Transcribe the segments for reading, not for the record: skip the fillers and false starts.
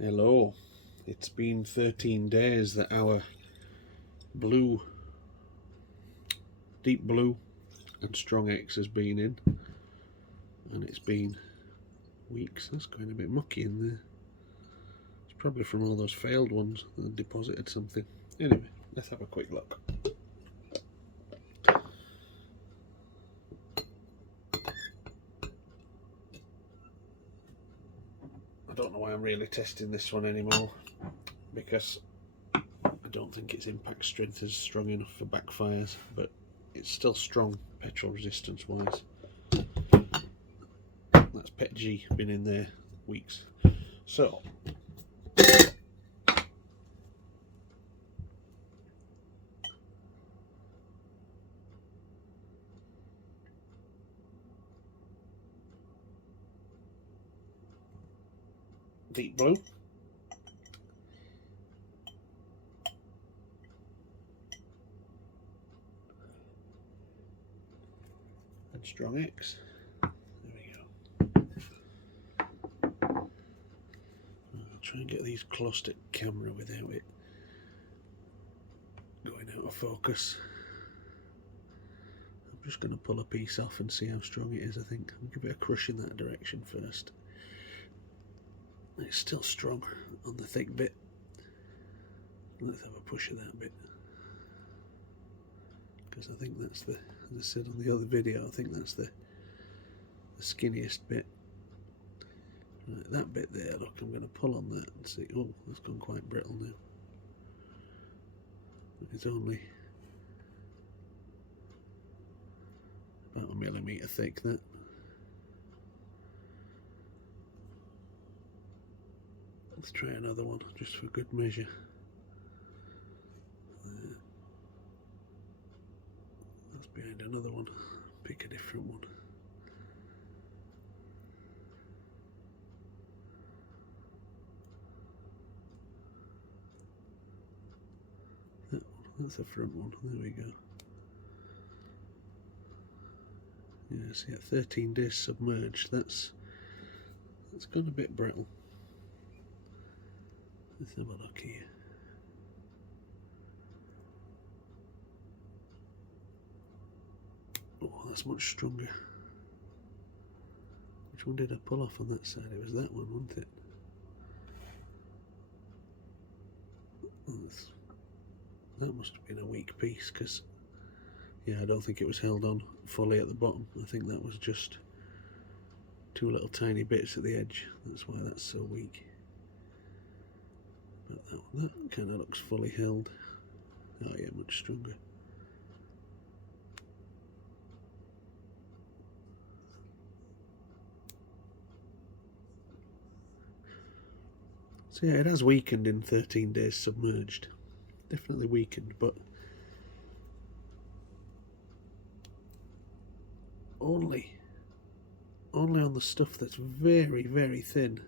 Hello, it's been 13 days that our blue, deep blue and strong X has been in, and it's been weeks. That's going a bit mucky in there. It's probably from all those failed ones that deposited something. Anyway, let's have a quick look. I don't know why I'm really testing this one anymore, because I don't think its impact strength is strong enough for backfires, but it's still strong petrol resistance wise. That's PETG, been in there weeks. So deep blue, and strong X. There we go. I'll try and get these close to camera without it going out of focus. I'm just going to pull a piece off and see how strong it is. I think I'll give it a crush in that direction first. It's still strong on the thick bit. Let's have a push of that bit, because I think that's the, as I said on the other video, I think that's the skinniest bit. Right, that bit there, look, I'm going to pull on that and see. Oh, that's gone quite brittle now. It's only about 1 millimetre thick, that. Let's try another one just for good measure. That's behind another one. Pick a different one. That one. That's the front one. There we go. Yeah, see, at 13 days submerged, that's gone a bit brittle. Let's have a look here. Oh, that's much stronger. Which one did I pull off on that side? It was that one, wasn't it? Oh, that must have been a weak piece, because yeah, I don't think it was held on fully at the bottom. I think that was just two little tiny bits at the edge. That's why that's so weak. But that kind of looks fully held. Oh yeah, much stronger. So yeah, it has weakened in 13 days submerged. Definitely weakened, but only on the stuff that's very, very thin.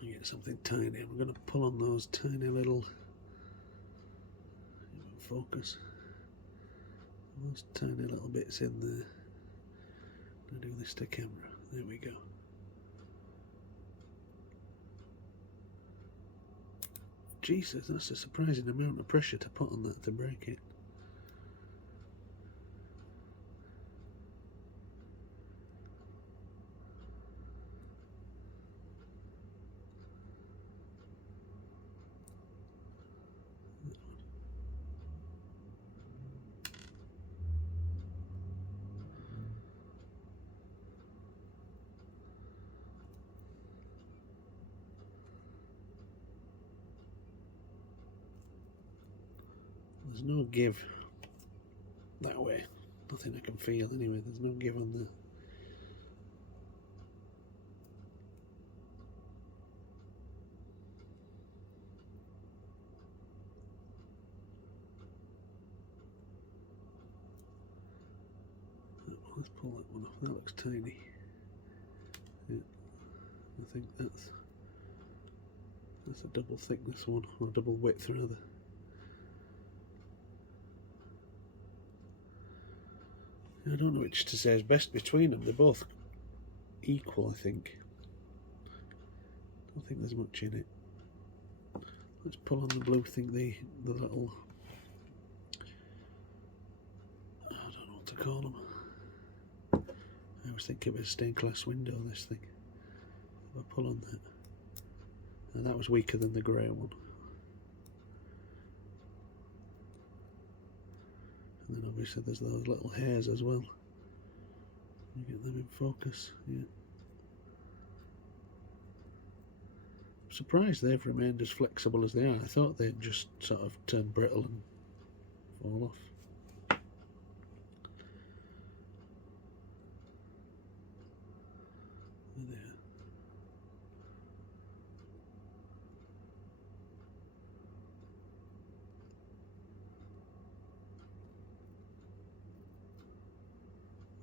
Get something tiny. I'm going to pull on those tiny little focus. Those tiny little bits in there. I'll do this to camera. There we go. Jesus, that's a surprising amount of pressure to put on that to break it. There's no give that way. Nothing I can feel anyway. There's no give on the. Let's pull that one off. That looks tiny. Yeah, I think that's a double thickness one, or double width rather. I don't know which to say is best between them. They're both equal, I think. I don't think there's much in it. Let's pull on the blue thing, the little, I don't know what to call them. I always think it was a stained glass window, this thing. If I pull on that. And that was weaker than the grey one. And then obviously there's those little hairs as well. You get them in focus, yeah. I'm surprised they've remained as flexible as they are. I thought they'd just sort of turn brittle and fall off. There.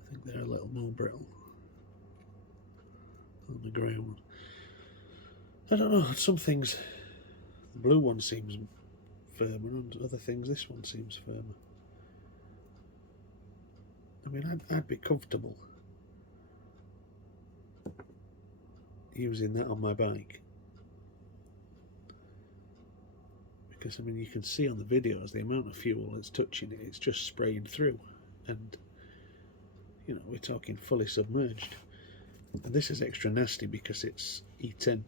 I think they're a little more brittle on the grey one. I don't know, some things, the blue one seems firmer, and other things this one seems firmer. I mean, I'd be comfortable using that on my bike, because I mean you can see on the videos the amount of fuel that's touching it, it's just spraying through, and you know, we're talking fully submerged. And this is extra nasty because it's E10.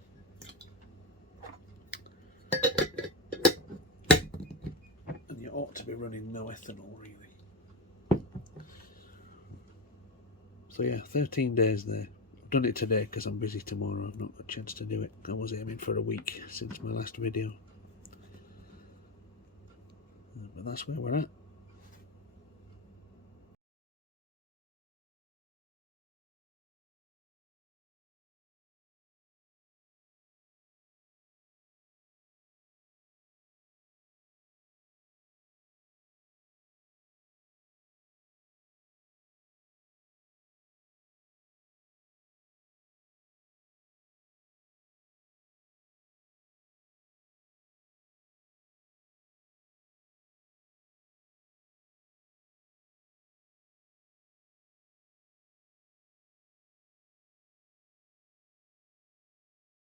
And you ought to be running no ethanol, really. So yeah, 13 days there. I've done it today because I'm busy tomorrow. I've not got a chance to do it. I was aiming for a week since my last video. But that's where we're at.